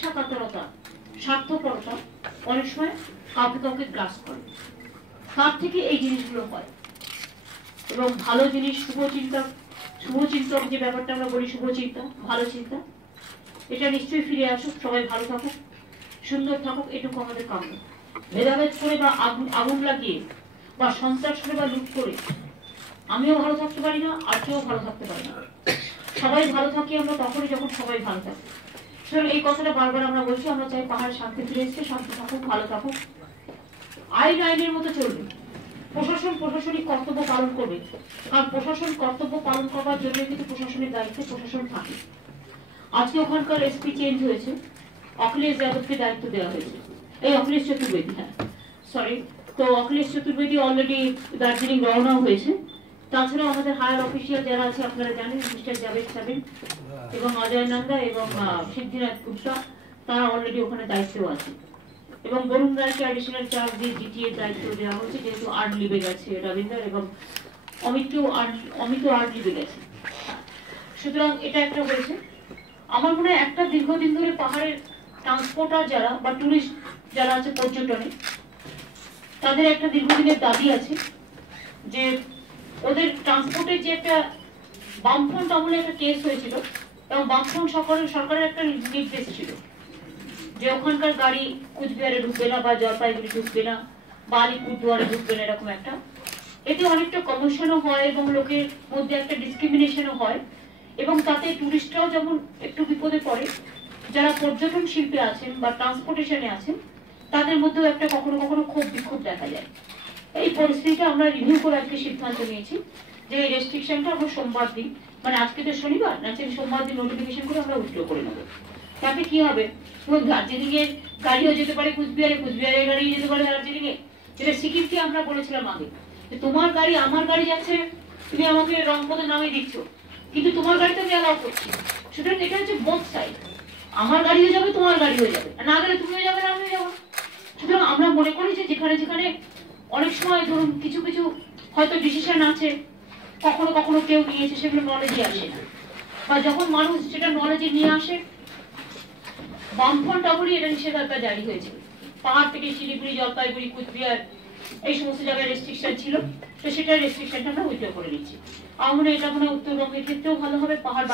ঈর্ষাকাতরতা স্বার্থপরতা অনেক সময় কাউকে কাউকে গ্রাস করে। তার থেকে এই জিনিসগুলো হয়। এবং ভালো জিনিস শুভচিন্তা শুভচিন্তক যে ব্যাপারটা আমরা বলি শুভচিন্তা ভালো চিন্তা, এটা নিশ্চয়ই ফিরে আসুক, সবাই ভালো থাকুক, সুন্দর থাকুক, এটুকু আমাদের কাম্য। ভেদাভেদ করে বা আগুন আগুন লাগিয়ে বা সন্ত্রাস করে বা লুট করে, আমিও ভালো থাকতে পারি না, আর কেউ ভালো থাকতে পারি না। সবাই ভালো থাকি আমরা তখনই যখন সবাই ভালো থাকে। সুতরাং এই কথাটা বারবার আমরা বলছি, আমরা চাই পাহাড় শান্তি ফিরে এসছে, শান্তি থাকুক, ভালো থাকুক। আইন আইনের মতো চলবে। প্রশাসন প্রশাসনিক কর্তব্য পালন করবে। কারণ প্রশাসন কর্তব্য পালন করবার জন্য কিন্তু প্রশাসনের দায়িত্বে প্রশাসন থাকে। আজকে ওখানকার এসপি চেঞ্জ হয়েছে। অখিলেশ যাদবকে দায়িত্ব দেওয়া হয়েছে। এই অখিলেশ চতুর্বেদী হ্যাঁ। সরি তো অখিলেশ চতুর্বেদী অলরেডি দার্জিলিং রওনা হয়েছে। তাছাড়াও আমাদের হায়ার অফিসিয়াল যারা আছে, আপনারা জানেন, মিস্টার জাভেদ সাবিন এবং অজয় নন্দা এবং সিদ্ধিনাথ গুপ্তা, তারা অলরেডি ওখানে দায়িত্বেও আছে। এবং বরুণ রায়কে অ্যাডিশনাল চার্জ দিয়ে জিটিএ দায়িত্ব দেওয়া হয়েছে যেহেতু আর্ন লিবে গেছে রবীন্দ্র এবং অমিতকেও আর্ন অমিতও আর্ন লিবে গেছে। সুতরাং এটা একটা হয়েছে। আমার মনে হয় একটা দীর্ঘদিন ধরে পাহাড়ের ট্রান্সপোর্টার যারা বা টুরিস্ট যারা আছে, পর্যটনে, তাদের একটা দীর্ঘদিনের দাবি আছে যে ওদের ট্রান্সপোর্টের যে একটা বামফ্রন্ট আমলে একটা কেস হয়েছিল এবং বামফ্রন্ট সরকারের সরকারের একটা নির্দেশ ছিল যে ওখানকার গাড়ি কুচবিহারে ঢুকবে না বা জলপাইগুড়ি ঢুকবে না, বা আলিপুরদুয়ারে ঢুকবে না, এরকম একটা। এতে অনেকটা কমিশনও হয় এবং লোকের মধ্যে একটা ডিসক্রিমিনেশনও হয় এবং তাতে টুরিস্টরাও যেমন একটু বিপদে পড়ে, যারা পর্যটন শিল্পে আছেন বা ট্রান্সপোর্টেশনে আছেন, তাদের মধ্যেও একটা কখনো কখনো ক্ষোভ বিক্ষোভ দেখা যায়। এই পরিস্থিতিটা আমরা রিভিউ করে আজকে সিদ্ধান্ত নিয়েছি যে এই রেস্ট্রিকশনটা আমরা সোমবার দিন মানে আজকে তো শনিবার নাচের সোমবার দিন নোটিফিকেশন করে আমরা উইথড্র করে নেব। তাতে কি হবে? দার্জিলিং এর গাড়িও যেতে পারে, কুচবিহারে, কুচবিহারের গাড়ি যেতে পারে দার্জিলিং এ যেটা সিকিমকে আমরা বলেছিলাম আগে, যে তোমার গাড়ি আমার গাড়ি যাচ্ছে, তুমি আমাকে রংপথে নামিয়ে দিচ্ছ, কিন্তু তোমার গাড়িতে আমি অ্যালাউ করছি। সুতরাং এটা হচ্ছে বোথ সাইড আমার গাড়িও যাবে, তোমার গাড়িও যাবে। না গেলে তুমিও যাবে, না আমিও যাব। সুতরাং আমরা মনে করি যে যেখানে যেখানে অনেক সময় ধরুন কিছু কিছু হয়তো ডিসিশন আছে, কখনো কখনো কেউ নিয়েছে, সেগুলো নলেজে আসে না। বা যখন মানুষ সেটা নলেজে নিয়ে আসে, বামফ্রন্ট আমলই এটা নিষেধাজ্ঞা জারি হয়েছে। পাহাড় থেকে শিলিগুড়ি, জলপাইগুড়ি, কুচবিহার, এই সমস্ত জায়গায় রেস্ট্রিকশন ছিল, তো সেটা রেস্ট্রিকশনটা আমরা উইথড্র করে নিচ্ছি আমার এটা মনে হয় উত্তরবঙ্গের ক্ষেত্রেও ভালো হবে, পাহাড়